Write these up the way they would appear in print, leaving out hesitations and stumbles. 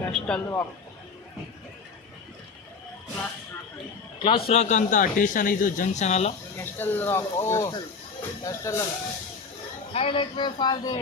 Castle rock class rock ಅಂತ station ಇದು junction ಅಲ್ಲ castle rock oh castle highlight way for the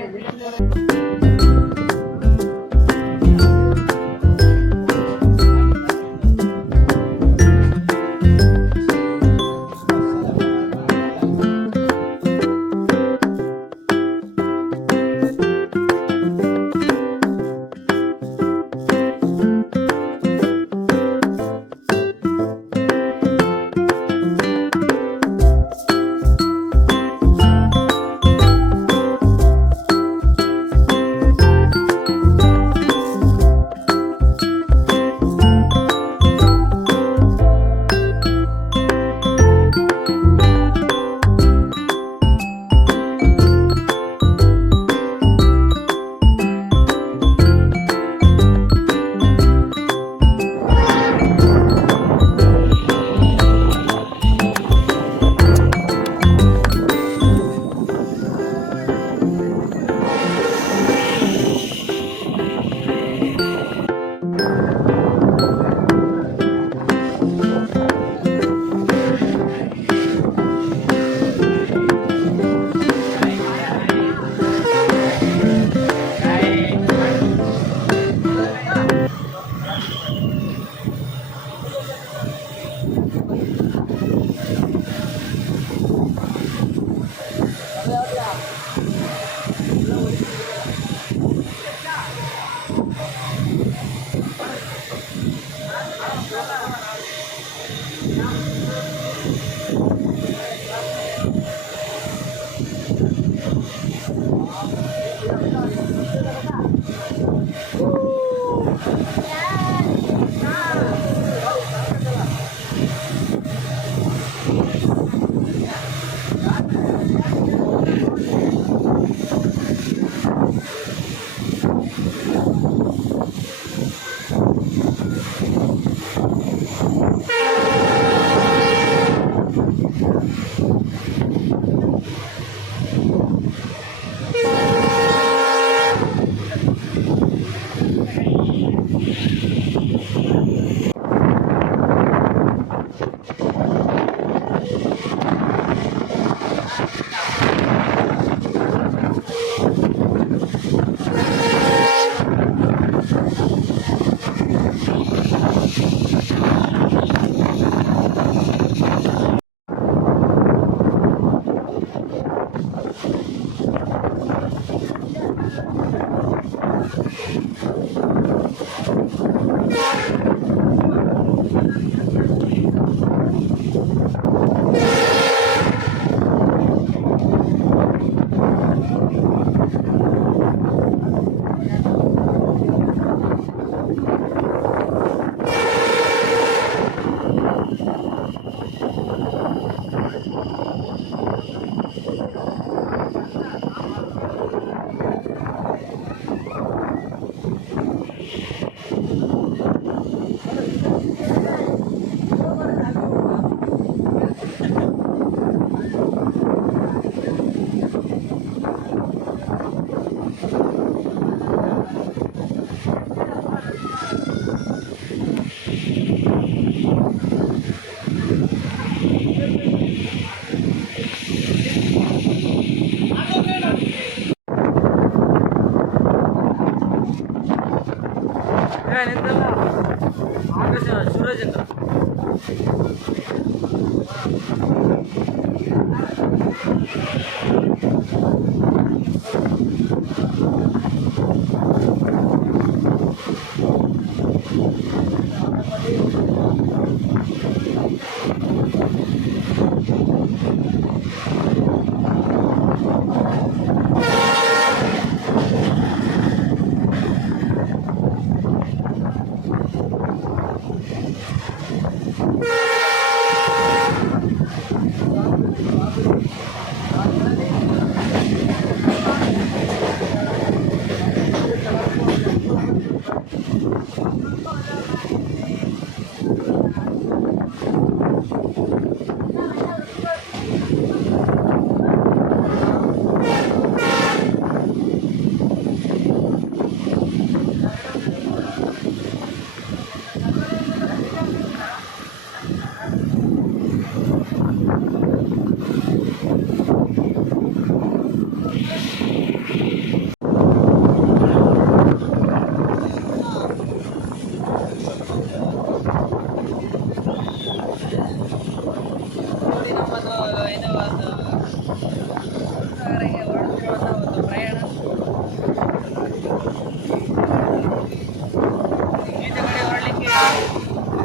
Suraj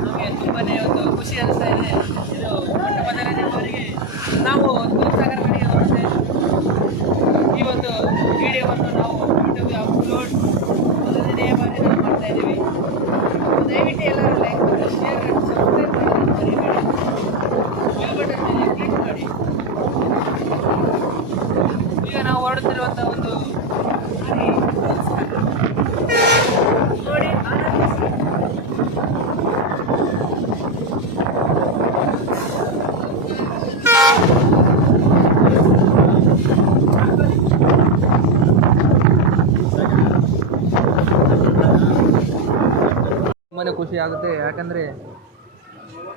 ನಮಗೆ ತುಂಬಾನೇ ಒಂದು ಖುಷಿ ಅನಿಸ್ತಾ ಇದೆ. ಇದು ಮೊಟ್ಟ ಮೊದಲನೇ ಬಾರಿಗೆ ನಾವು ದೂಧಸಾಗರ ಕಡೆಗೆ ಹೊರಡ್ತಾ ಇದ್ದೀವಿ. ಈ ಒಂದು ವಿಡಿಯೋವನ್ನು ನಾವು ಯೂಟ್ಯೂಬ್ಗೆ ಅಪ್ಲೋಡ್ ಮೊದಲನೇ ಬಾರಿ ನಾವು ಮಾಡ್ತಾ ಇದ್ದೀವಿ. ದಯವಿಟ್ಟು ಎಲ್ಲರೂ ಲೈಕ್ ಮತ್ತು ಶೇರ್ ಮತ್ತು ಸಬ್ಸ್ಕ್ರೈಬ್ ಮಾಡೋದನ್ನು ಮರಿಬೇಡಿ. ಬೆಲ್ ಬಟನ್ ಮೇಲೆ ಕ್ಲಿಕ್ ಮಾಡಿ. ಈಗ ನಾವು ಹೊರಡುತ್ತಿರುವಂಥ ಒಂದು ನೋಡಿ ಆನಂದಿಸಿ. ತುಂಬಾ ಖುಷಿ ಆಗುತ್ತೆ, ಯಾಕಂದರೆ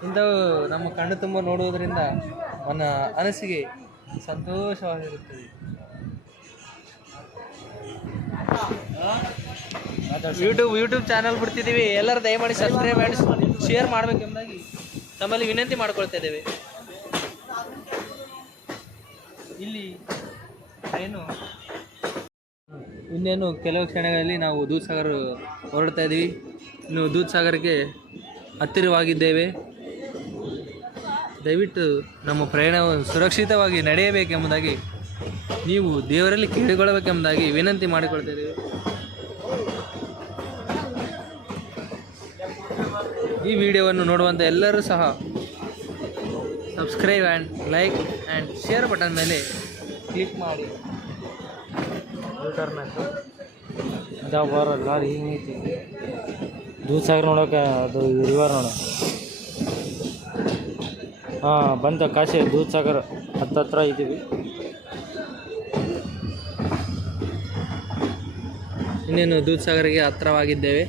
ಇಂಥವು ನಮ್ಮ ಕಣ್ಣು ತುಂಬ ನೋಡುವುದರಿಂದ ನನ್ನ ಅನಿಸಿಕೆ ಸಂತೋಷವಾಗಿರುತ್ತದೆ. ಯೂಟ್ಯೂಬ್ ಚಾನಲ್ ಬಿಡ್ತಿದ್ದೀವಿ, ಎಲ್ಲರೂ ದಯಮಾಡಿ ಸಬ್ಸ್ಕ್ರೈಬ್ ಮಾಡಿ ಶೇರ್ ಮಾಡಬೇಕೆಂಬುದಾಗಿ ತಮ್ಮಲ್ಲಿ ವಿನಂತಿ ಮಾಡ್ಕೊಳ್ತಾ ಇದ್ದೇವೆ. ಇಲ್ಲಿ ಇನ್ನೇನು ಕೆಲವು ಕ್ಷಣಗಳಲ್ಲಿ ನಾವು ದೂಧಸಾಗರ ಹೊರಡ್ತಾ ಇದ್ದೀವಿ. ಇನ್ನು ದೂಧಸಾಗರಕ್ಕೆ ಹತ್ತಿರವಾಗಿದ್ದೇವೆ. ದಯವಿಟ್ಟು ನಮ್ಮ ಪ್ರಯಾಣವನ್ನು ಸುರಕ್ಷಿತವಾಗಿ ನಡೆಯಬೇಕೆಂಬುದಾಗಿ ನೀವು ದೇವರಲ್ಲಿ ಕೇಳಿಕೊಳ್ಳಬೇಕೆಂಬುದಾಗಿ ವಿನಂತಿ ಮಾಡಿಕೊಳ್ತಾ ಇದ್ದೇವೆ. ಈ ವಿಡಿಯೋವನ್ನು ನೋಡುವಂಥ ಎಲ್ಲರೂ ಸಹ subscribe and like and share button ಮೇಲೆ ಕ್ಲಿಕ್ ಮಾಡಿ. ಗಾಡಿ ಹಿಂಗೈತಿ ದೂಧಸಾಗರ ನೋಡೋಕೆ, ಅದು ರಿವರ್ ನೋಡ. ಹಾಂ, ಬಂತ ಕಾಶಿ ದೂಧಸಾಗರ ಹತ್ತತ್ರ ಇದ್ದೀವಿ. ಇನ್ನೇನು ದೂಧಸಾಗರಿಗೆ ಹತ್ತಿರವಾಗಿದ್ದೇವೆ.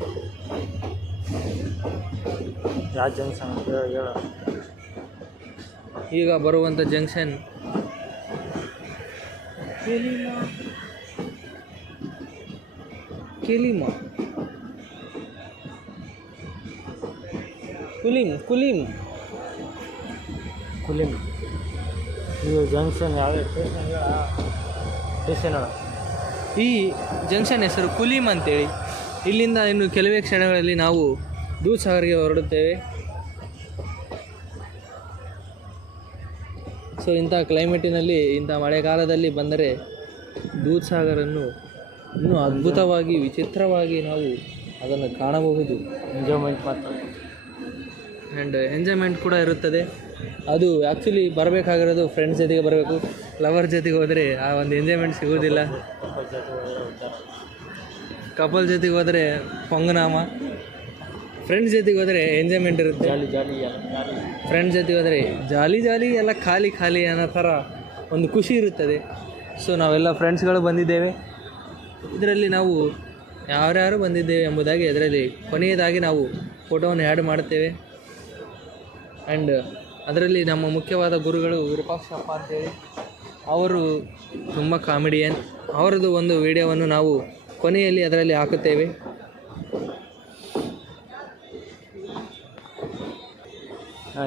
ಯಾವ ಜಂಕ್ಷನ್ ಹೇಳ. ಈಗ ಬರುವಂಥ ಜಂಕ್ಷನ್ ಕುಲಿಂ. ಇದು ಜಂಕ್ಷನ್ ಯಾವುದೇ ಸ್ಟೇಷನ್ ಹೇಳ. ಈ ಜಂಕ್ಷನ್ ಹೆಸರು ಕುಲಿಂ ಅಂತೇಳಿ. ಇಲ್ಲಿಂದ ಇನ್ನು ಕೆಲವೇ ಕ್ಷಣಗಳಲ್ಲಿ ನಾವು ದೂಧಸಾಗರಿಗೆ ಹೊರಡುತ್ತೇವೆ. ಸೊ ಇಂಥ ಕ್ಲೈಮೇಟಿನಲ್ಲಿ, ಇಂಥ ಮಳೆಗಾಲದಲ್ಲಿ ಬಂದರೆ ದೂಧಸಾಗರನ್ನು ಇನ್ನೂ ಅದ್ಭುತವಾಗಿ, ವಿಚಿತ್ರವಾಗಿ ನಾವು ಅದನ್ನು ಕಾಣಬಹುದು. ಎಂಜಾಯ್ಮೆಂಟ್ ಮಾತ್ರ ಆ್ಯಂಡ್ ಎಂಜಾಯ್ಮೆಂಟ್ ಕೂಡ ಇರುತ್ತದೆ. ಅದು ಆ್ಯಕ್ಚುಲಿ ಬರಬೇಕಾಗಿರೋದು ಫ್ರೆಂಡ್ಸ್ ಜೊತೆಗೆ ಬರಬೇಕು. ಲವರ್ ಜೊತೆಗೆ ಹೋದರೆ ಆ ಒಂದು ಎಂಜಾಯ್ಮೆಂಟ್ ಸಿಗೋದಿಲ್ಲ. ಕಪಲ್ ಜೊತೆಗೆ ಹೋದರೆ ಪೊಂಗನಾಮ, ಫ್ರೆಂಡ್ಸ್ ಜೊತೆಗೆ ಹೋದರೆ ಎಂಜಾಯ್ಮೆಂಟ್ ಇರುತ್ತೆ. ಫ್ರೆಂಡ್ಸ್ ಜೊತೆಗೆ ಹೋದರೆ ಜಾಲಿ ಎಲ್ಲ ಖಾಲಿ ಅನ್ನೋ ಥರ ಒಂದು ಖುಷಿ ಇರುತ್ತದೆ. ಸೊ ನಾವೆಲ್ಲ ಫ್ರೆಂಡ್ಸ್ಗಳು ಬಂದಿದ್ದೇವೆ. ಇದರಲ್ಲಿ ನಾವು ಯಾರ್ಯಾರು ಬಂದಿದ್ದೇವೆ ಎಂಬುದಾಗಿ ಅದರಲ್ಲಿ ಕೊನೆಯದಾಗಿ ನಾವು ಫೋಟೋವನ್ನು ಆ್ಯಡ್ ಮಾಡುತ್ತೇವೆ. ಆ್ಯಂಡ್ ಅದರಲ್ಲಿ ನಮ್ಮ ಮುಖ್ಯವಾದ ಗುರುಗಳು ವಿರೂಪಾಕ್ಷಪ್ಪ ಅಂತೇಳಿ, ಅವರು ತುಂಬ ಕಾಮಿಡಿಯನ್. ಅವರದ್ದು ಒಂದು ವಿಡಿಯೋವನ್ನು ನಾವು ಕೊನೆಯಲ್ಲಿ ಅದರಲ್ಲಿ ಹಾಕುತ್ತೇವೆ.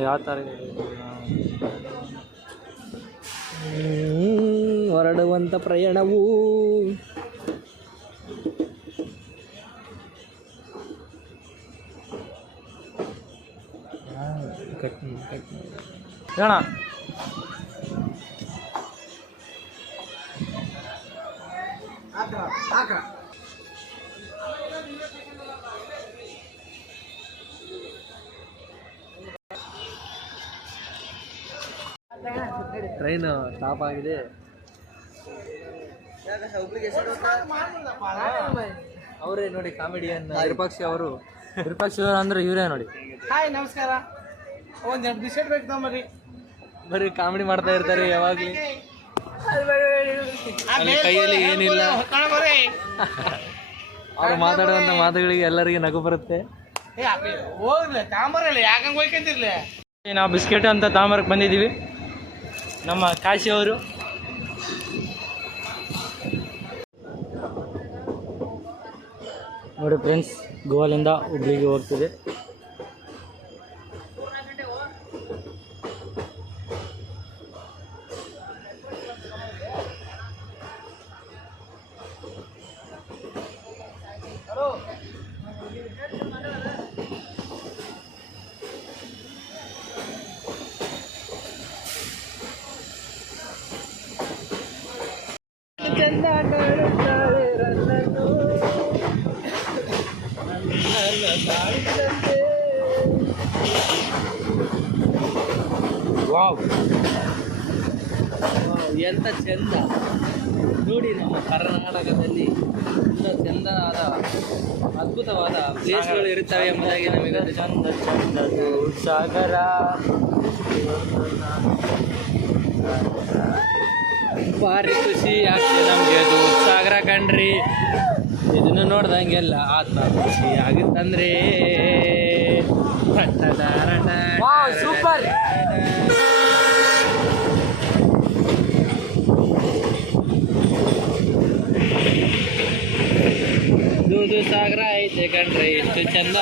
ಯಾವ ಥರ ಹೊರಡುವಂಥ ಪ್ರಯಾಣವು ಹೇಳ. ಟ್ರೈನ್ ಸ್ಟಾಪ್ ಆಗಿದೆ. ಅವರೇ ನೋಡಿ ಕಾಮಿಡಿಯನ್ ವಿರೂಪಾಕ್ಷ ಅವರು ವಿರೂಪಾಕ್ಷ ಶಿವರ ಅಂದ್ರೆ ಇವರೇ ನೋಡಿ. ಹಾಯ್ ನಮಸ್ಕಾರ. ಒಂದು ಎರಡು ಬಿಸ್ಕೆಟ್ ಬೇಕು ನಮ್ಮಲ್ಲಿ. ಬರೀ ಕಾಮಿಡಿ ಮಾಡ್ತಾ ಇರ್ತಾರೆ ಯಾವಾಗಲೂ. ಅಲ್ಲಿ ಕೈಯಲ್ಲಿ ಏನಿಲ್ಲ. ಅವ್ರು ಮಾತಾಡುವಂಥ ಮಾತುಗಳಿಗೆ ಎಲ್ಲರಿಗೆ ನಗು ಬರುತ್ತೆ. ನಾವು ಬಿಸ್ಕೆಟ್ ಅಂತ ತಾಂಬರಕ್ಕೆ ಬಂದಿದ್ದೀವಿ. ನಮ್ಮ ಕಾಶಿ ಅವರು ನೋಡಿ ಫ್ರೆಂಡ್ಸ್, ಗೋವಾಲಿಂದ ಹುಬ್ಳಿಗೆ ಹೋಗ್ತಿದೆ. ವಾವ್, ಎಂತ ಚಂದ ನೋಡಿ. ನಮ್ಮ ಕರ್ನಾಟಕದಲ್ಲಿ ತುಂಬ ಚಂದವಾದ ಅದ್ಭುತವಾದ ಪ್ಲೇಸ್ಗಳು ಇರುತ್ತವೆ ಎಂಬುದಾಗಿ ನಮಗೆ ಚಂದ ಚಂದದು ಸಾಗರ. ಭಾರಿ ಖುಷಿ ಆಗ್ತದೆ ನಮಗೆ. ಅದು ಸಾಗರ ಕಂಡ್ರಿ, ಇದನ್ನು ನೋಡ್ದಂಗೆಲ್ಲ ಆತ್ಮ ಖುಷಿ ಆಗುತ್ತಂದ್ರೆ. ಸೂಪರ್. ದೂದು ಸಾಗರ ಐತೆ ಕಂಡ್ರೆ ಎಷ್ಟು ಚಂದ.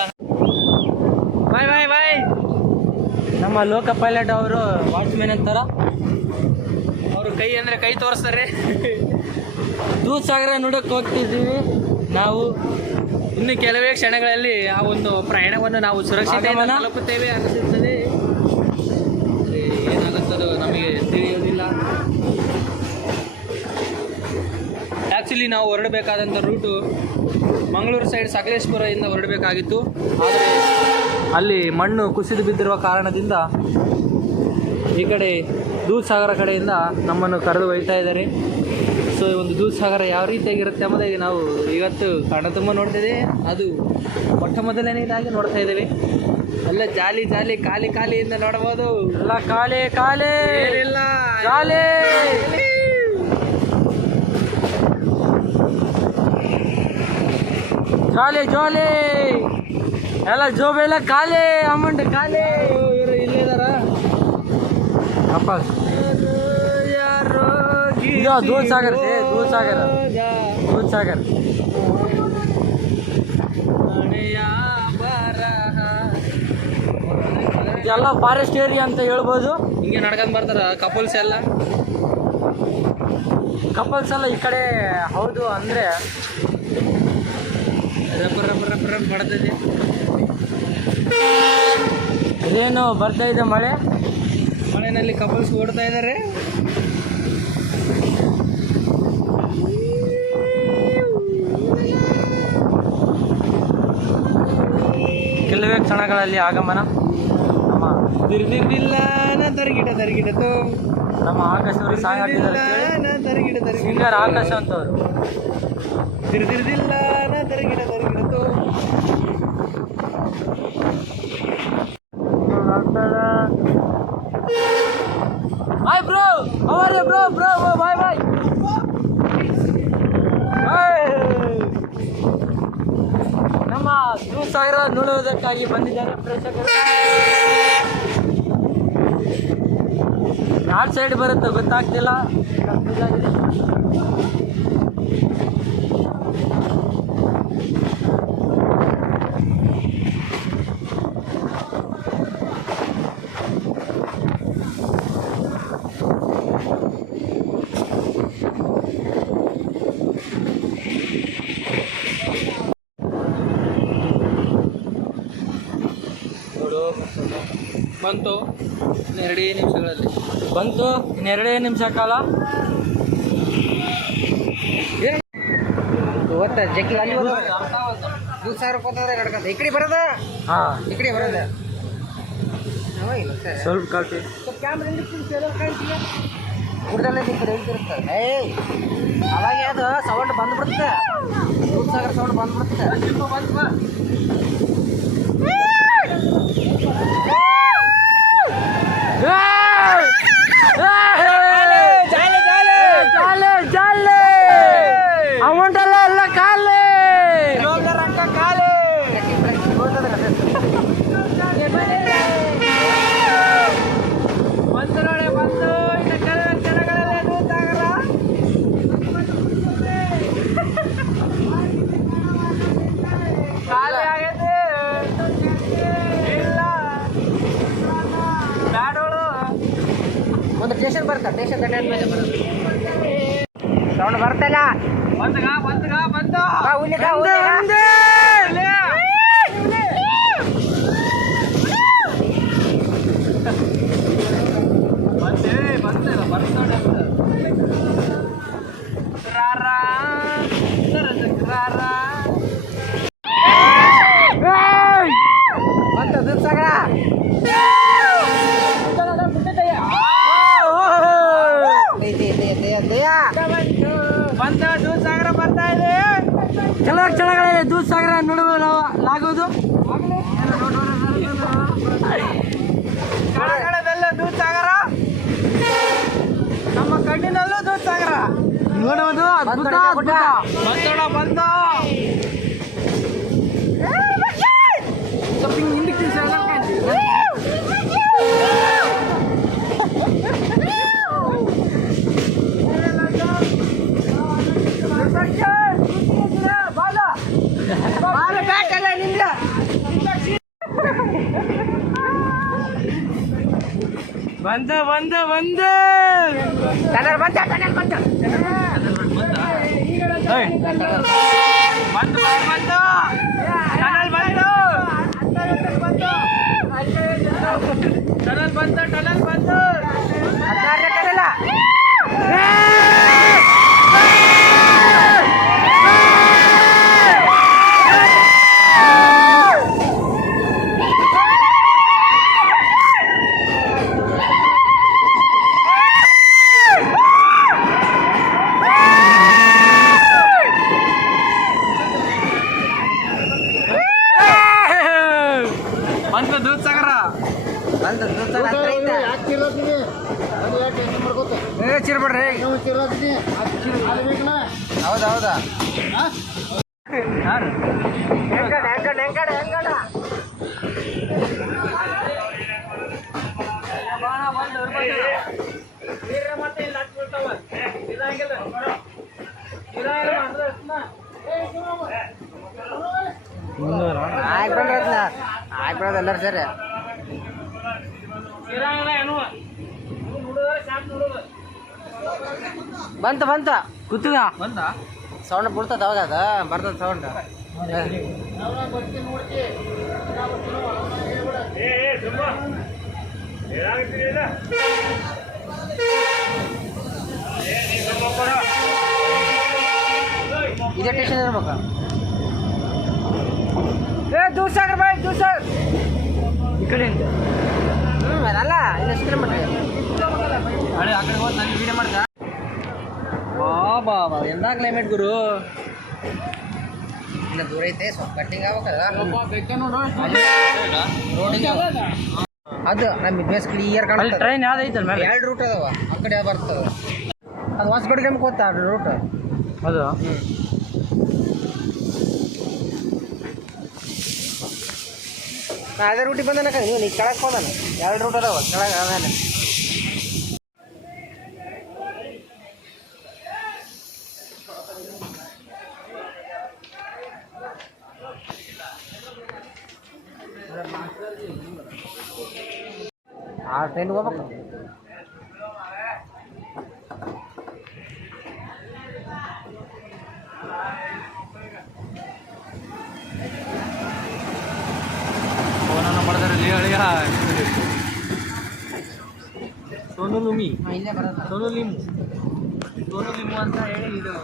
ಬಾಯ್ ಬಾಯ್ ಬಾಯ್. ನಮ್ಮ ಲೋಕ ಪೈಲಟ್ ಅವರು ವಾಚ್ಮ್ಯಾನ್ ಅಂತಾರ. ಅವರು ಕೈ ಅಂದರೆ ಕೈ ತೋರಿಸ್ತಾರೆ. ದೂದ್ ಸಾಗರ ನೋಡೋಕೆ ಹೋಗ್ತಿದ್ದೀವಿ ನಾವು. ಇನ್ನು ಕೆಲವೇ ಕ್ಷಣಗಳಲ್ಲಿ ಆ ಒಂದು ಪ್ರಯಾಣವನ್ನು ನಾವು ಸುರಕ್ಷಿತೆಯಿಂದ ತಲುಪುತ್ತೇವೆ ಅನಿಸುತ್ತದೆ. ಏನಾಗುತ್ತದೋ ನಮಗೆ ತಿಳಿಯೋದಿಲ್ಲ. ಆ್ಯಕ್ಚುಲಿ ನಾವು ಹೊರಡಬೇಕಾದಂಥ ರೂಟು ಮಂಗಳೂರು ಸೈಡ್ ಸಕಲೇಶ್ಪುರದಿಂದ ಹೊರಡಬೇಕಾಗಿತ್ತು. ಆದರೆ ಅಲ್ಲಿ ಮಣ್ಣು ಕುಸಿದು ಬಿದ್ದಿರುವ ಕಾರಣದಿಂದ ಈ ಕಡೆ ದೂದ್ ಸಾಗರ ಕಡೆಯಿಂದ ನಮ್ಮನ್ನು ಕರೆದು ಒಯ್ತಾ ಇದ್ದಾರೆ. ಸೊ ಈ ಒಂದು ದೂದ್ ಸಾಗರ ಯಾವ ರೀತಿಯಾಗಿರುತ್ತೆ ಎಂಬುದಾಗಿ ನಾವು ಇವತ್ತು ಕಣ್ಣ ತುಂಬ ನೋಡ್ತಿದ್ದೇವೆ. ಅದು ಮೊಟ್ಟ ಮೊದಲನೇದಾಗಿ ನೋಡ್ತಾ ಇದ್ದೇವೆ. ಎಲ್ಲ ಜಾಲಿ ಜಾಲಿ ಖಾಲಿ ಖಾಲಿಯಿಂದ ನೋಡ್ಬೋದು. ಎಲ್ಲ ಖಾಲಿ ಖಾಲಿ, ಏನಿಲ್ಲ ಖಾಲಿ. ಜಾಲಿ ಜಾಲಿ ಎಲ್ಲ ಜೋಬೆಲ್ಲ ಖಾಲಿ, ಅಮೌಂಟ್ ಖಾಲಿ. ಇವರು ಇಲ್ಲಿದಾರ ಅಪ್ಪ. ಯಾರೋ ಇದು ದೂದ್ ಸಾಗರ್, ದೂದ್ ಸಾಗರ, ದೂದ್ ಸಾಗರ್. ಇದೆಲ್ಲ ಫಾರೆಸ್ಟ್ ಏರಿಯಾ ಅಂತ ಹೇಳ್ಬೋದು. ಹಿಂಗೆ ನಡ್ಕೊಂಡು ಬರ್ತಾರ ಕಪಲ್ಸ್ ಎಲ್ಲ. ಕಪಲ್ಸ್ ಎಲ್ಲ ಈ ಕಡೆ. ಹೌದು, ಅಂದರೆ ರಬ್ಬರ್ ರಬ್ಬರ್ ರಬ್ಬರ್ ರಬ್ಬರ್ ಮಾಡ್ತದೆ. ಇದೇನು ಬರ್ತಾ ಇದೆ ಮಳೆ. ಮಳೆಯಲ್ಲಿ ಕಪಲ್ಸ್ ಓಡ್ತಾ ಇದ್ದಾರೆ. ಕೆಲವೇ ಕ್ಷಣಗಳಲ್ಲಿ ಆಗಮನ ನಮ್ಮ ತಿರ್ದಿರ್ದಿಲ್ಲ ನಾ ತರಗಿಡ ತರಗಿಡತು. ನಮ್ಮ ಆಕಾಶವ್ರಿಗೆ ಸಾಂಗ್ ಹಾಕಿದ್ದಾರೆ. ನಾ ತರಗಿಡ ತರಗಿಡ ಸಿಂಗರ್ ಆಕಾಶ ಅಂತವ್ರು. ತಿರ್ದಿರ್ದಿಲ್ಲ ನಾ ತರಗಿಡ ತರಗಿಡತು. Hi bro, how are you bro? Bro bye bye. ನಮ್ಮ ದೂದ್ ಸಾಗರ ನೋಡುವುದಕ್ಕಾಗಿ ಬಂದಿದ್ದಾರೆ ಪ್ರೇಕ್ಷಕರು. ಯಾವ ಸೈಡ್ ಬರುತ್ತೋ ಗೊತ್ತಾಗ್ತಿಲ್ಲ. ಬಂತು ಇನ್ನು 2 ನಿಮಿಷಗಳಲ್ಲಿ. ಬಂತು ಇನ್ನು 2 ನಿಮಿಷ ಕಾಲ. ಇವತ್ತು ಜಗ್ಗಿ ಅಲ್ಲಿ ದೂದ್ ಸಾಗರ ಹೋದ್ರೆ ಕಡ್ಕಂತ ಈ ಕಡೆ ಬರೋದ. ಹಾಂ, ಈ ಕಡೆ ಬರೋದ. ಸ್ವಲ್ಪ ಕಾಲ್ತಿ ಕ್ಯಾಮ್ರಾ ಕುಡ್ದಲ್ಲೇ ಈ ಕಡೆ ಹೇಳ್ತಿರ್ತಾರೆ. ಅವಾಗ ಅದು ಸೌಂಡ್ ಬಂದ್ಬಿಡುತ್ತೆ, ದೂಧಸಾಗರ ಸೌಂಡ್ ಬಂದ್ಬಿಡುತ್ತೆ. ಅಮೌಂಟ್ ಎಲ್ಲ ಖಾಲಿ, ರೊಕ್ಕ ಖಾಲಿ. ಬಂತು ನೋಡಿ, ಬಂತು. ಇನ್ನು ಕೆಳಗಡೆ ದೂಧಸಾಗರ. ಖಾಲಿ ಆಗೈತೆ, ಇಲ್ಲ ಬ್ಯಾಡೋಳು. ಒಂದು ಸ್ಟೇಷನ್ ಬರ್ತಾ, ಸ್ಟೇಷನ್ ಮೇಲೆ ಬರೋದು ಸೌಂಡ್ ಬರ್ತಲ್ಲ. ಬಂತು ದೂಧಸಾಗರ. ಬಂತ ದೂಧಸಾಗರ ಬರ್ತಾ ಇದೆ. ಕೆಳಗಡೆ ದೂಧಸಾಗರ ನೋಡಲಾಗುವುದು. ಕೆಳಗಡೆದೆಲ್ಲ ದೂಧಸಾಗರ, ನಮ್ಮ ಕಣ್ಣಿನಲ್ಲೂ ದೂಧಸಾಗರ ನೋಡುವುದು ಅದ್ಭುತ. ಬಂತ ಸ್ವಲ್ಪ ಹಿಂದಕ್ಕೆ ಬಂದು ಟನಲ್ ಬಂತ. ದೂಧಸಾಗರ ಚಿರ್ಬಿಡ್ರಿ. ಹೌದಾ ಆಗ್ಬಿಡೋದು ಎಲ್ಲರೂ ಸೇರಿ. ಬಂತ ಕೂತದ ಸೌಂಡ್ ಬಿಡ್ತದ. ಹೌದ, ಅದ ಬರ್ತದ ಸೌಂಡ್. ಇದೇ ಸ್ಟೇಷನ್ ಇರ್ಬೇಕು. ದೂಧಸಾಗರ ಬಾಯ್, ದೂಧಸಾಗರ ಈ ಕಡೆ ಅಲ್ಲ, ಇನ್ನು ಎಷ್ಟು ಕಿಲೋಮೀಟ್ರ್ ಹಳೆ ಆ ಕಡೆ ಹೋದ್ ನಾನು ವೀಡಿಯೋ ಮಾಡ್ದ. ಬಾ ಎಂದ ಕ್ಲೈಮೇಟ್ ಗುರು. ಇನ್ನು ದೂರ ಐತೆ, ಸ್ವಲ್ಪ ಕಟ್ಟಿಂಗ್ ಆಗ್ಬೇಕಲ್ಲ. ಅದು ನಮ್ಮ ಬಿಸ್ನೆಸ್ ಕ್ಲಿಯರ್ ಕಾಣುತ್ತೆ. ಟ್ರೈನ್ ಯಾವ್ದು ಐತಲ್ಲ ಮೇಲೆ 2 ರೂಟ್ ಅದಾವ. ಆ ಕಡೆ ಯಾವ್ದು ಬರ್ತದೆ ಅದು ಹೊಸಗಡೆ ಗೊತ್ತಾ ರೂಟ್ ಅದು. ಅದೇ ರೂಟಿಗೆ ಬಂದನಕ ನೀವು ಕೆಳಗೆ ಹೋದಾನ. 2 ರೂಟ್ ಅದಾವ ಕೆಳಗೆ. ಆಮೇಲೆ ಆ ಟ್ರೈನ್ ಹೋಗ್ಬೇಕು. ಸೋನುಲುಮಿ ಇಲ್ಲೇ ಬರೋದು. ಸೋನುಲಿಮು ಅಂತ ಹೇಳಿ ಇದು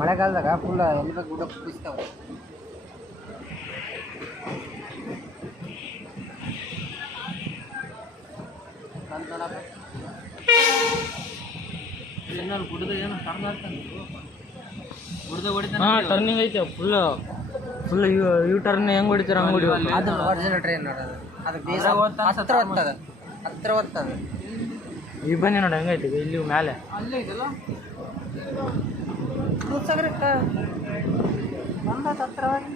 ಮಳೆಗಾಲದಾಗ ಫುಲ್ ಎಲ್ಲಿ ಬೇಕು ಗುಡ್ಡ ಕುದಿಸ್ತಾವೆ. ಟರ್ನಿಂಗ್ ಐತೆ ಫುಲ್ ಫುಲ್ ಯು ಟರ್ನ್ ಹೆಂಗ್ ಹೊಡಿತಾರ ಹಂಗ್ ಹೊಡಿ. ಅದು ಒರಿಜಿನಲ್ ಟ್ರೈನ್ ನೋಡೋದು. ಅದು ಬೇಸ ಹತ್ರ ಓದ್ತದೆ, ಹತ್ರ ಓದ್ತದೆ. ಈ ಬನ್ನಿ ನೋಡಿ ಹೆಂಗೈತಿ ಇಲ್ಲಿ ಮೇಲೆ. ಅಲ್ಲೇ ಇದೆಲ್ಲ ದೂದ್ಸಾಗರಕ್ಕೆ ಬಂದದ ಹತ್ರವಾಗಿ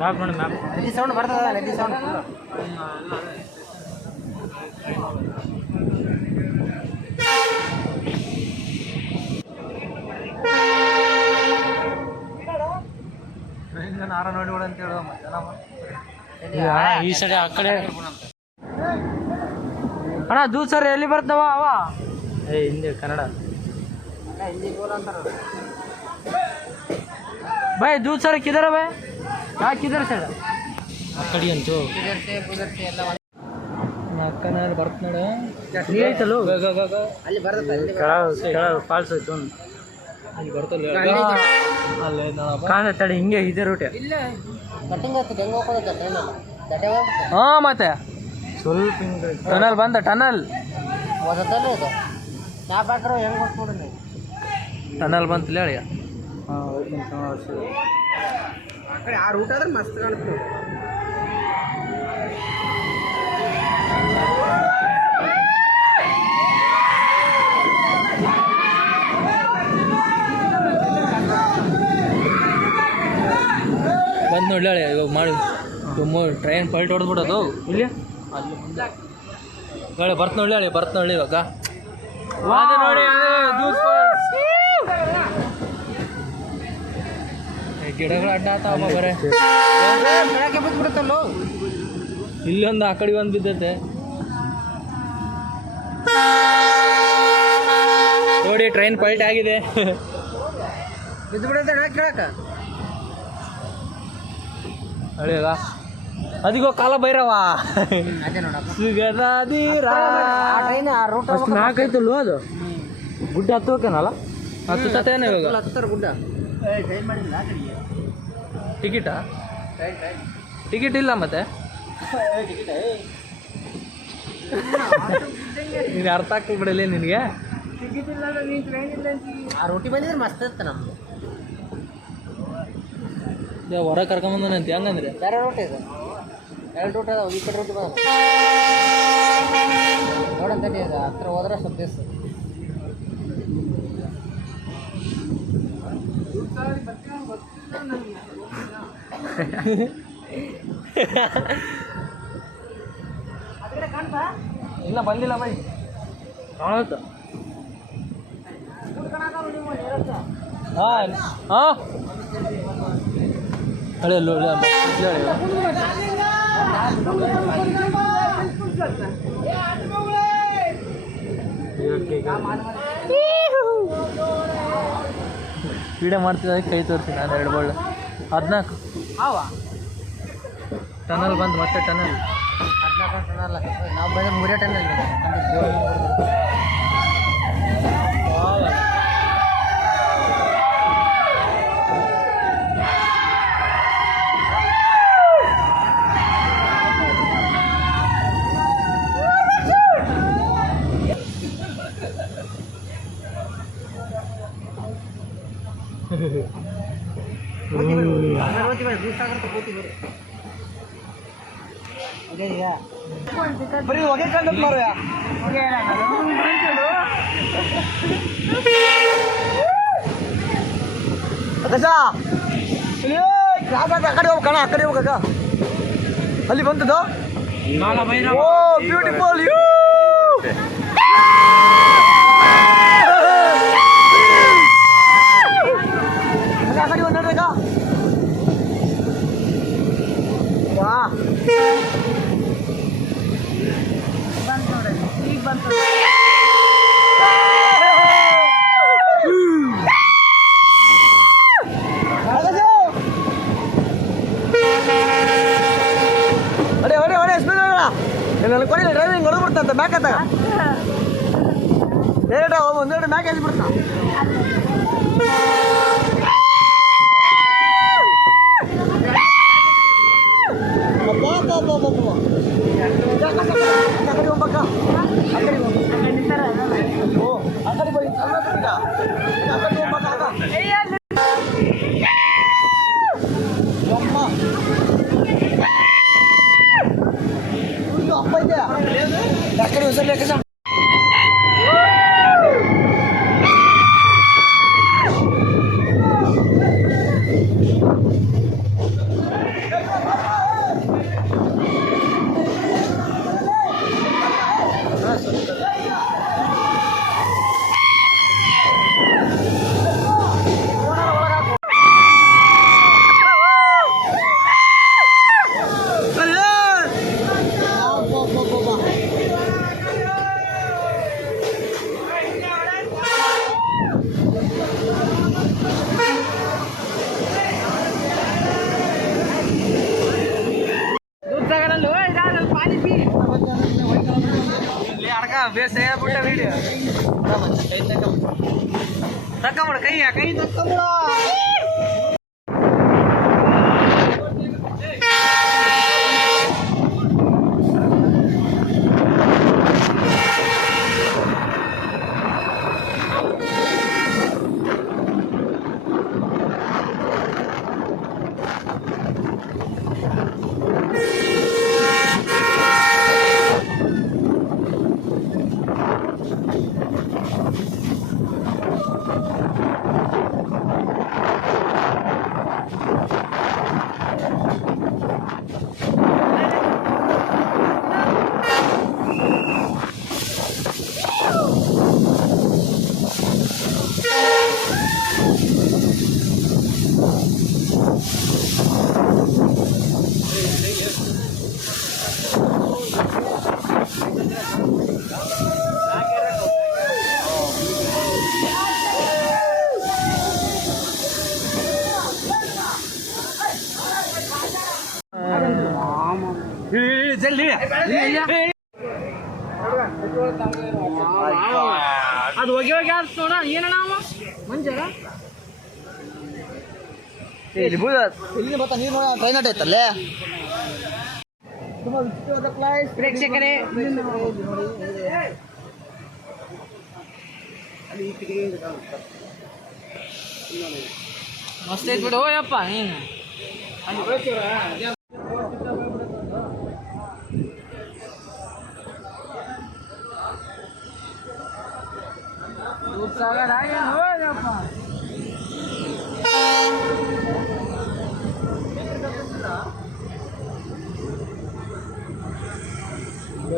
ಮ್ಯಾಪ್ ನೋಡಿ ಮ್ಯಾಪ್. ನದಿ ಸೌಂಡ್ ಬರ್ತದ, ನದಿ ಸೌಂಡ್ ನಾರ ನೋಡಿಬಿಡ ಅಂತ ಹೇಳುವ ಈ ಸೈಡ್ ಆ ಕಡೆ. ಅಣ್ಣ ದೂದ್ ಸರ್ ಎಲ್ಲಿ ಬರ್ತಾವ ಅವ? ಹಿಂದಿ ಕನ್ನಡ ಹಿಂದಿ ಬೋಲ್ ಅಂತಾರ. ಬಾಯ್ ದೂದ್ ಸರ್ ಕಿದರ ಬಾಯ್ ಯಾಕೆ ಕಿದರ್ ಸೈಡ್ ಆ ಕಡೆ ಅಂತೂ ಕುದರ್ಸೆ ಎಲ್ಲ ಅಕ್ಕನಲ್ಲಿ ಬರ್ತ ನೋಡು. ಐತಲ್ಲ ಅಲ್ಲಿ ಬರ್ತದೆ, ಫಾಲ್ಸ್ ಐತು ಅಲ್ಲಿ ಬರ್ತಲ್ಲ ಅಲ್ಲೇ ಕಾಣ ತಡಿ ಹಿಂಗೆ ಇದೆ ರೂಟ್. ಇಲ್ಲ ಕಟಿಂಗ್ ಆಗ್ತದೆ, ಹೆಂಗೆ ಹೋಗೋದು ಟ್ರೈನ್ ಅಲ್ಲ ದಡ್ಡೆ ಹೋಗ್ತದೆ. ಹಾಂ ಮತ್ತೆ ಸ್ವಲ್ಪ ಹಿಂಗೆ ಟನಲ್ ಬಂದ ಟನಲ್ ಓದತ್ತಲ್ಲ ಇದು ಮ್ಯಾಪ್ ಹಾಕ್ರೆ ಹೆಂಗೆ ಹೋಗ್ಬಿಡು ನೀವು. ಟನಲ್ ಬಂತಿಲ್ಲ ಹೇಳಿ. ಆ ಕಡೆ ಆ ರೂಟ್ ಆದ್ರೆ ಮಸ್ತ್ ಕಾಣ್ತದೆ. ಬಂದು ನೋಡ್ಲಿ ಇವಾಗ ಮಾಡಿ ಟ್ರೈನ್ ಪಲ್ಟ್ ಹೊಡೆದ್ಬಿಡೋದು ಇಲ್ಲಿ ಅಲ್ಲಿ ಮುಂದೆ ಗಾಳಿ ಬರ್ತ ನೋಡ್ಲಿ ಬರ್ತ ನೋಡ್ಲಿ ಇವಾಗ ನೋಡಿ ಗಿಡಗಳು ಅಡ್ಡ ಆತಾವ ಬರೇ ಬೆಳಗ್ಗೆ ಬಿದ್ದುಬಿಡುತ್ತಲ್ಲೋ. ಇಲ್ಲೊಂದು ಆ ಕಡೆ ಒಂದು ಬಿದ್ದೈತೆ ನೋಡಿ ಟ್ರೈನ್ ಪಲ್ಟ್ ಆಗಿದೆ. ಬಿದ್ದು ಬಿಡುತ್ತೆ ಕೇಳಕ ಅಳಿಯಾಗ ಅದಿಗೋ ಕಾಲ ಭೈರವ ಅದೇ ನೋಡಪ್ಪ ಸುಗದಾದೀರ ಆ ಟ್ರೈನ್ ಆ ರೂಟ್ ನಾಲ್ಕೈತಲ್ವ ಅದು ಗುಡ್ಡ ಹತ್ತೋಕೇನಲ್ಲ ಹತ್ತತೇನ ಇವಾಗ ಹತ್ತರ ಗುಡ್ಡ. ಟಿಕೆಟಾ? ಟಿಕೆಟ್ ಇಲ್ಲ ಮತ್ತೆ ನೀನು ಅರ್ಥ ಆಗ್ಬಿಡಲಿ ನಿನಗೆ. ಟಿಕೆಟ್ ಇಲ್ಲ ನೀನು ಟ್ರೈನ್ ಇಲ್ಲ ಆ ರೂಟಿ ಬಂದಿದ್ರೆ ಮಸ್ತ್ ಇತ್ತು ನಮ್ದು. ಹೊರ ಕರ್ಕೊಂಬಂದನಂತ ಹೆಂಗಂದ್ರೆ ಬೇರೆ ರೂಟ್ ಇದೆ, ಎರಡು ರೂಟ್ ಅದಾವ. ಈ ಕಡೆ ರೂಟ್ ಬಂದ ನೋಡಂತಡಿ ಅದು ಹತ್ರ ಹೋದ್ರೆ ಸ್ವಲ್ಪ ದಿವಸ ಇಲ್ಲ ಬಂದಿಲ್ಲ ಬೈ ಕಾಣುತ್ತ. ಹಾಂ ಹಾಂ ಅಳೆ ವಿಡಿಯೋ ಮಾಡ್ತಿದ್ದ ಕೈ ತೋರಿಸಿ ನಾನು 2 ಬಾಳ್ 14 ಟನಲ್ ಬಂದು ಮತ್ತೆ ಟನಲ್ 14 ಟನ್ ಅಲ್ಲ ನಾವು ಬಂದ್ರೆ 3 ಟನ್ ಇಲ್ಲ. ಬರೀ ಹೊಗೆ ಕಂಡತ್ ಮಾರ ಆ ಕಡೆ ಹೋಗ್ಕಣ, ಆ ಕಡೆ ಹೋಗಕ್ಕ ಅಲ್ಲಿ ಬಂತದ್ದು. ಓ ಬ್ಯೂಟಿಫುಲ್ ಯು ಆ ಕಡೆ ಒಂದು ನೋಡ್ಬೇಕಾ ವಾ ಈಗ ಬಂತು. ನಾನು ಕೊಡಿ ಡ್ರೈವಿಂಗ್ ಹೊಡೆದ್ಬಿಡ್ತಂತ ಬ್ಯಾಕ್ ಅಂತ ಎರಡು ಒಂದೆರಡು ಬ್ಯಾಕ್ ಎದ್ಬಿಡ್ತಾ ಅಪ್ಪ ಇದೆಯಾ ಕಡೆ ಒಂದ್ಸಲ ಲೆಕ್ಕ ಬೇಸ್ ಹೇಳ್ಬಿಟ್ಟ ವಿಡಿಯೋ ತಕ್ಕಂಬಿಡ ಕೈ ತಕ್ಕಂಬಿಡ ಜಲ್ದಿ ಅದು ಹೋಗಿ ಹೋಗಿ ನೋಡ ಏನಣ್ಣ ಮಂಜರ ಇಲ್ಲಿ ಬರ್ತಾ ನೀರು ಟ್ರೈನ್ ಅಡ್ಡ ಐತಲ್ಲೇ ತುಂಬಾ ವಿಚಿತ್ರವಾದ ಪ್ಲೇಸ್ ಪ್ರೇಕ್ಷಕರೇ ಮಸ್ತ್ ಐತ್ ಬಿಡು ಯಪ್ಪ ನೀನು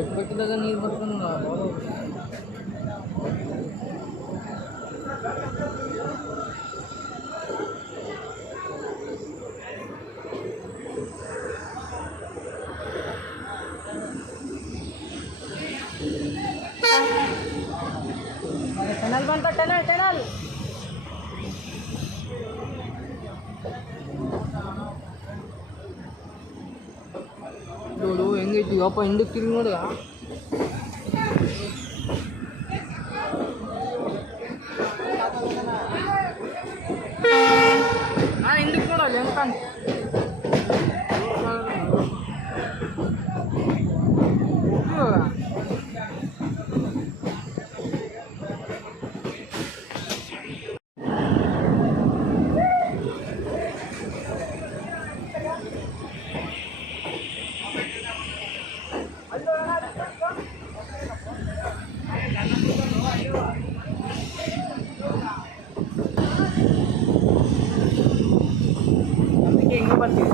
ಬೆಟ್ಟದಾಗ ನೀರು ಬರ್ತಾನ ಟನಲ್ ಬಂತ ಟನಲ್ ನೋಡು ಹೆಂಗೈತಿ ಅಪ್ಪ ಹಿಂದಕ್ಕೆ ತಿರುಗಿ ನೋಡ ಹಿಂದಕ್ಕೆ ನೋಡಲ್ಲ ಎಂತ ಹೆಂಗ ಬರ್ತೀವಿ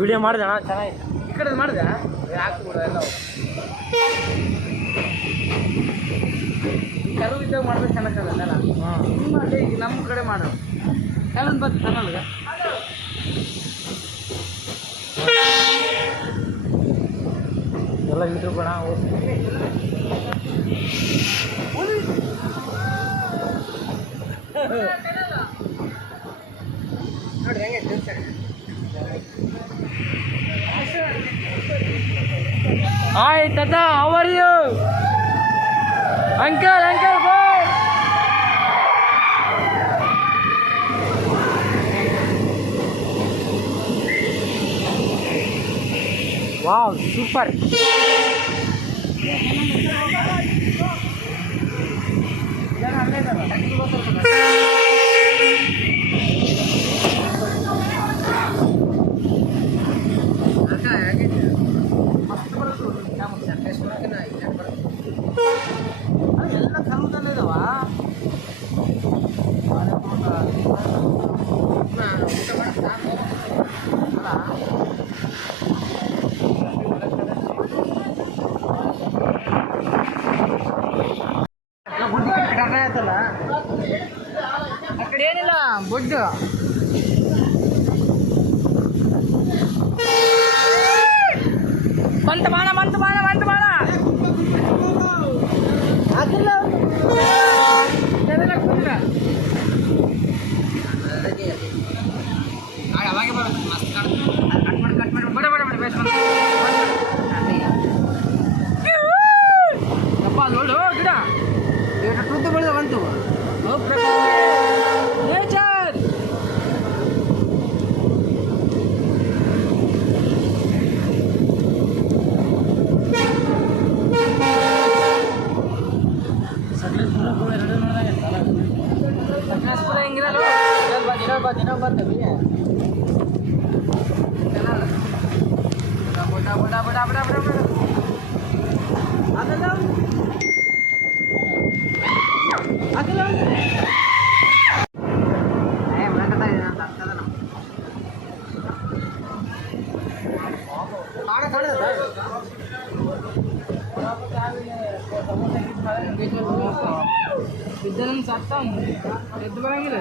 ವಿಡಿಯೋ ಮಾಡಿದೆ ಅಣ್ಣ ಚೆನ್ನಾಗಿ ಈ ಕಡೆ ಮಾಡಿದೆ ಹಾಕ್ಬಿಡ ಎಲ್ಲ ಕೆಲವು ಇದ್ದಾಗ ಮಾಡಿದ್ರೆ ಚೆನ್ನಾಗಲ್ಲ ಹಾಂ ಈಗ ನಮ್ಮ ಕಡೆ ಮಾಡೋ ಕೆಲವೊಂದು ಬಂತು ಚಾನಲ್ಗೆ ಎಲ್ಲ ಯೂಟ್ಯೂಬ್ ಅಣ್ಣ ನೋಡ್ರಿ ಹೆಂಗೆ Hi, Tata, how are you? Uncle, boy. Wow, super. ಎಲ್ಲ ಕಲ್ಲುದಲ್ಲೇ ಇದಾವ ಆಯ್ತಲ್ಲ ಆ ಕಡೆ ಏನಿಲ್ಲ ಬೊಡ್ಡು ಬಂತ ಬಾಣ ಆಗಿಲ್ಲ ಅವಾಗೆ ಬರುತ್ತೆ ಮಸ್ತ್ ಕಟ್ ಮಾಡಿ ಬಡ ಬೇಸ್ ಅಪ್ಪ ನೋಡು ಗಿಡ ಇವತ್ತು ಟುದ್ದು ಬೆಳೆದ ಬಂತು ನೇಚರ್ ದಿನ ಬರ್ತವೆ ಬಿದ್ದನಂಗೆ ಸತ್ತ ಎದ್ದು ಬರಂಗಿಲ್ಲ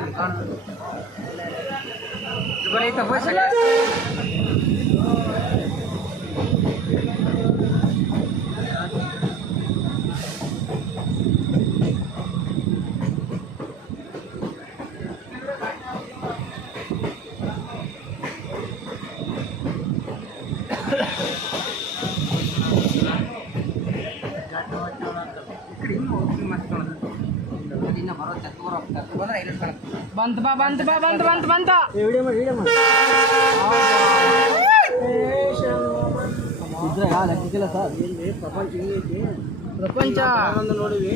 ಬರೈತ ಬಂತ ಲೆಕ್ಕಿಲ್ಲ ಸರ್ ಪ್ರಪಂಚ ನೋಡಿವಿ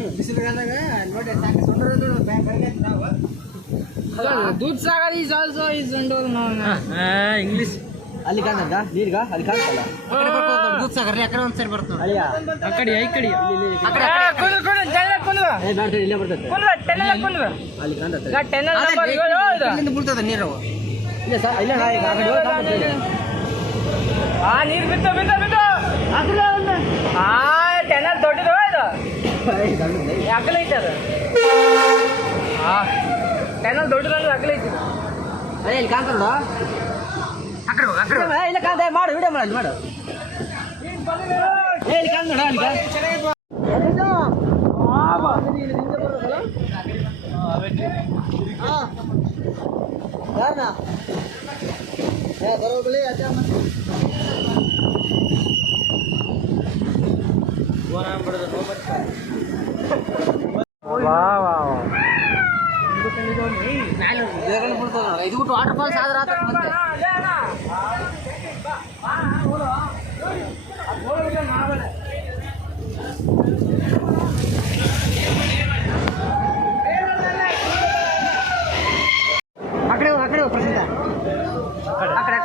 दूध सागर is also is under English ಅಲ್ಲಿ ಕಾಣದ ನೀರ್ಗ ಅಲ್ಲಿ ಕಾಣ್ತಲ್ಲ दूध सागर ಯಾಕಡೆ ಒಂದು ಸರಿ ಬರ್ತದೆ ಅಳಿಯ ಆ ಕಡೆ ಕುಂದು ಏ ಬ್ಯಾಡ ಇಲ್ಲೇ ಬರ್ತದೆ ಕುಂದು ಅಲ್ಲಿ ಕಾಣ್ತದೆ ಟೆನಲ್ ನಂಬರ್ ಇಲ್ಲಿಂದ ಬೀಳ್ತದೆ ನೀರು ಇಲ್ಲ ಸರ್ ಇಲ್ಲ ಆ ಕಡೆ ಹೋಗಿ ಆ ನೀರು ಬಿತ್ತು ಅಗಲ ಆ ಟೆನಲ್ ದೊಡ್ಡದು ಇದು ಅಗಲ ಐತೆ ಅದು ಆ ಟೆನಲ್ ದೊಡ್ಡದು ಅಗಲ ಐತಿ ಅದೇ ಇಲ್ಲಿ ಕಾಣ್ತ ನೋಡು ಆ ಕಡೆ ಇಲ್ಲ ಕಾಣ್ತ ಮಾಡು ವಿಡಿಯೋ ಮಾಡು ಏ ಇಲ್ಲಿ ಕಾಣ್ತ ನೋಡು ಯಾರನ್ನ ಬರೋಬಲಿ ಆಚೆ ಇದು ಬಿಟ್ಟು ವಾಟರ್ ಫಾಲ್ಸ್ ಆದ್ರೆ ಮತ್ತೆ ಅಕಡೆ ಪ್ರಸಿದ್ಧ ಅಕಡೆ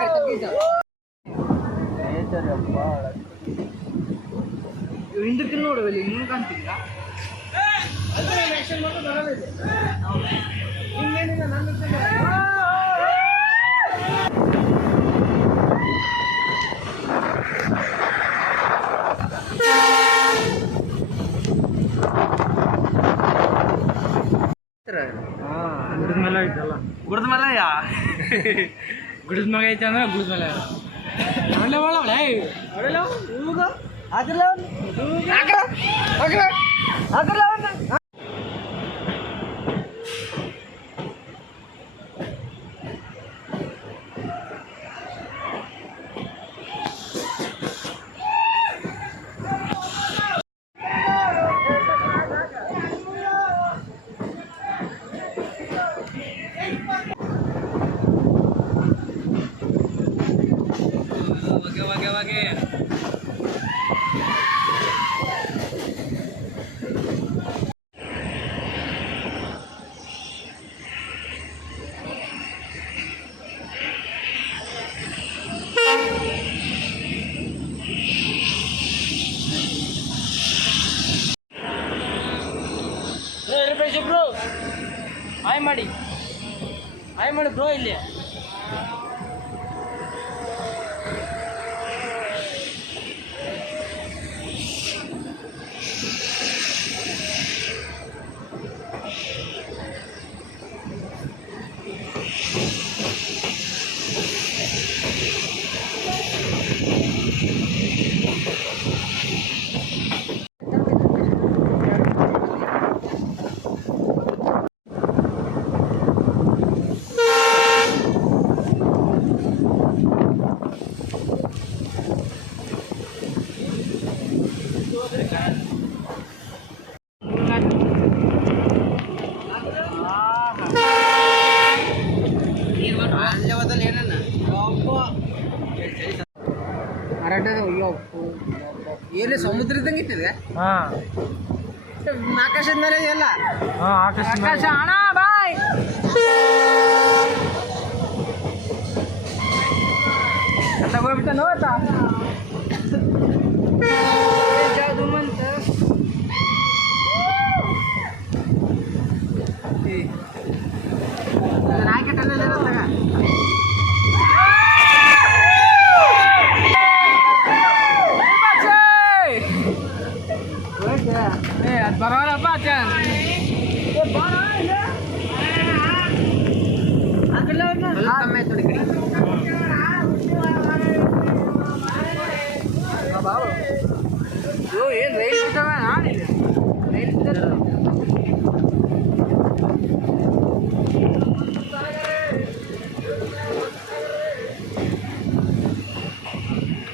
ಹಿಂದಕ್ಕೆ ನೋಡುವಲ್ಲಿ ಇನ್ನೂ ಕಾಣ್ತಿಲ್ಲ ಹಿಂಗೇನಿಲ್ಲ ಗುಡದ ಮೇಲೆ ಐತಲ್ಲ ಗುಡದ ಮೇಲೆ ಗುಡದ ಮ್ಯಾಗ ಐತೆ ಅಂದ್ರೆ ಗುಡದ ಮೇಲೆ ಒಳ್ಳೆ ಒಳ್ಳೆ ಹಾಕಿಲ್ಲ ನೇರವಾಗಿ. ಬ್ರೋ ಹಾಯ್ ಮಾಡಿ ಬ್ರೋ ಇಲ್ಲಿ. ಎಲ್ಲಿ ಸಮುದ್ರ ಇದ್ದಂಗೆ ಇಟ್ಟಿದೆ. ಆಕಾಶದ ಮೇಲೆ ಎಲ್ಲ ಆಕಾಶ ಅಣ್ಣ ಬಾಯ್. ಹೋಗ್ಬಿಟ್ಟ ನೋಡ್ತಾ ಜಾದು ಮಂತ ನಾಯಕಟಲ್ಲ ಬರೋಲ್ಲಪ್ಪ ಚಾನ್ ಏನು ರೈಲ್ ಬಿಟ್ಟವ ರೈಲ್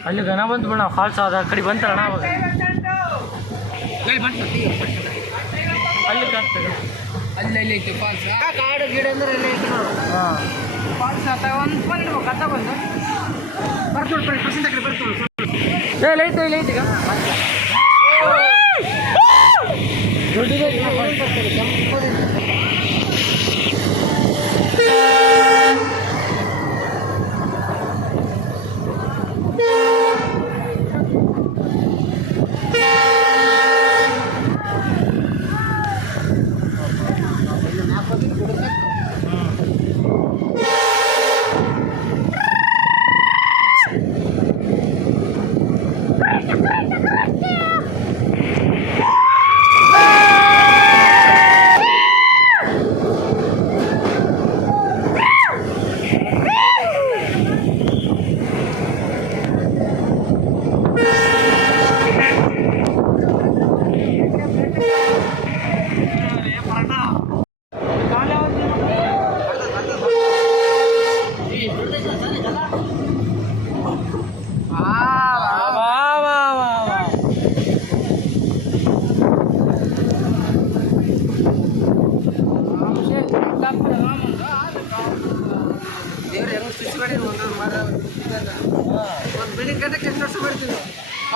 ಅಲ್ಲಿ ಗನ ಬಂತು ಬಿಡ ಫಾಲ್ಸ್ ಅದ ಆ ಕಡೆ ಬಂತಲ್ಲ ಅವಾಗ ಅಲ್ಲಿ ಕಾಣ್ತದೆ. ಅಲ್ಲಿ ಐತಿ ಫಾಲ್ಸ್. ಕಾಡು ಗಿಡ ಅಂದ್ರೆ ಎಲ್ಲ ಐತಿ ನೋಡು. ಫಾಲ್ಸ್ ಆತ ಒಂದು ಫೋನ್ ಇಡ್ಬೇಕು ಅತ್ತ ಬಂದು ಬರ್ತು ಪರ್ಸೆಂಟ್ ಕಡೆ ಬರ್ತು ಇಲ್ಲ ಐತಿ ಈಗ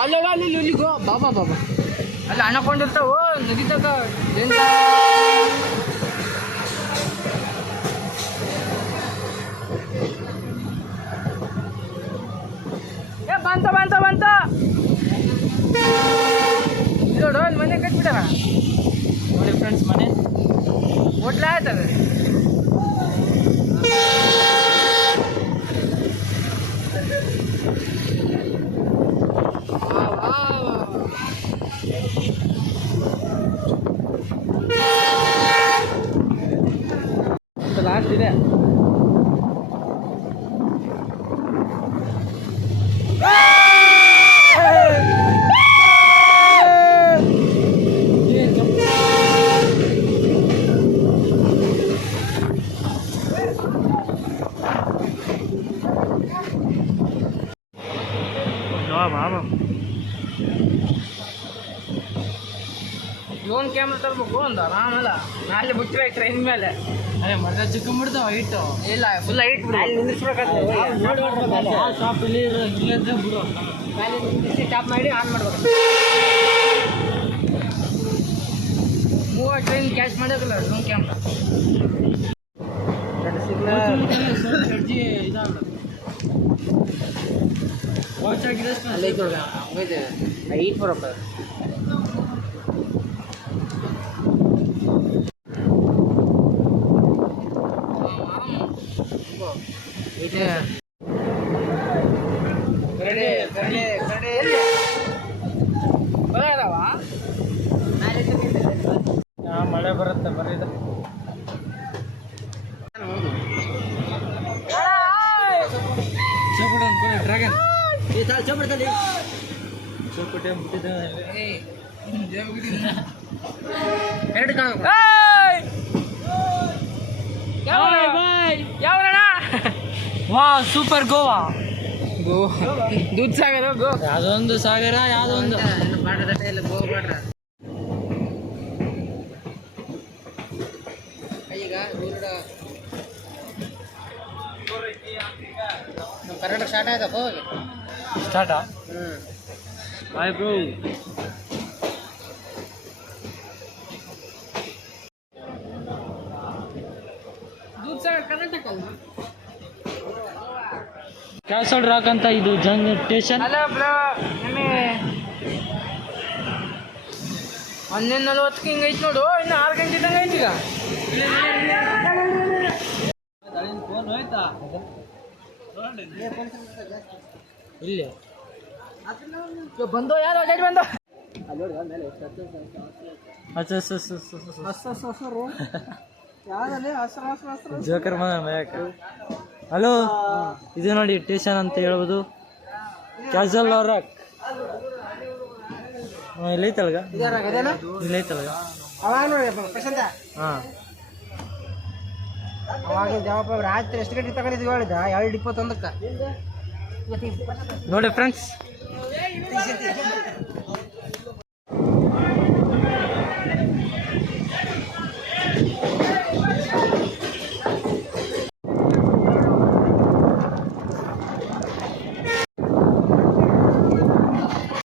ಅಲ್ಲಗ ಅಲ್ಲಿ ಇಲ್ಲಿಗೋ ಬಾಬಾ ಅಲ್ಲಿ ಅಣಕೊಂಡಿರ್ತಾವ ನದಿದಾಗ ಬಂತ ನೋಡು ಅಲ್ಲಿ ಮನೆ ಕಟ್ಬಿಟ್ಟಾರ ನೋಡಿ ಫ್ರೆಂಡ್ಸ್. ಮನೆ ಹೋಟ್ಲ ಆಯ್ತದ. ಲಾಸ್ಟ್ ಇದೆ. ಇವನ್ ಕ್ಯಾಮ್ರಾ ತರ್ಬೇಕು ಒಂದು ಆರಾಮಲ್ಲ ನಾಳೆ ಬಿಟ್ಟರೆ ಟ್ರೈನ್ ಮೇಲೆ ಮತ್ತೆ ಚಿಕ್ಕಂಬಿಡ್ತಾವ ಹೈಟು ಇಲ್ಲ ಫುಲ್ ಹೈಟ್ ಶಾಪ್ ಇಲ್ಲಿ ಇಲ್ಲದ್ರೆ ಬಿಡು ಸ್ಟಾಪ್ ಮಾಡಿ ಆನ್ ಮಾಡ್ಬೇಕು ಮೂವ ಟ್ರೈನ್ ಕ್ಯಾಚ್ ಮಾಡೋದಿಲ್ಲ ರೂಮ್ ಕ್ಯಾಮ್ರಾ ಹೈಟ್ ಬರೋಕೆ ಮಳೆ ಬರುತ್ತೆ ಬರೀ ಇದು ಡ್ರ್ಯಾಗನ್ ಚೌಪಟೆ ಎರಡು ಕಾಣಬೇಕು ಯಾವಣ್ಣ ವಾ ಸೂಪರ್ ಗೋವಾ ದೂದ್ ಸಾಗರ ಗೋ ಯಾವುದೊಂದು ಸಾಗರ ಯಾವುದೊಂದು ಬಾಡ್ರ ಇಲ್ಲ ಗೋ ಬಾಡ್ರ ಈಗ ಕರ್ನಾಟಕ ಸ್ಟಾರ್ಟ್ ಆಯ್ತಪ್ಪ ಹೋಗಿ ಸ್ಟಾರ್ಟಾ bye bro Dudh Sagar Karnataka castle rock ಅಂತ ಇದು ಜಂಗ್ ಸ್ಟೇಷನ್ ಅಲ್ಲ ಬ್ರೋ ನಿಮಗೆ 11:40 ಹಿಂಗೆ ಐತೆ ನೋಡು ಇನ್ನು 6 ಗಂಟೆ ಇದ್ದಂಗೆ ಐತಿ ಈಗ ಇಲ್ಲಿ ಬಂದು ಯಾರು ಡೇಟ್ ಬಂದು ಜೋಕರ್ ಹಲೋ ಇದು ನೋಡಿ ಸ್ಟೇಷನ್ ಅಂತ ಹೇಳ್ಬೋದು ಕ್ಯಾಸಲ್ ರಾಕ್ ಇಲ್ಲೈತಲ್ಗ ಇಲ್ಲೈತಲ್ಗ ಅವಾಗ ನೋಡಿ ಪ್ರಶಾಂತ ಹಾಂ ಅವಾಗ ಜವಾಬ ರಾತ್ರಿ ಎಷ್ಟು ಗಂಟೆ ತಗೊಂಡಿದ್ವಿ ಹೇಳಿದ 2:21 ನೋಡಿ ಫ್ರೆಂಡ್ಸ್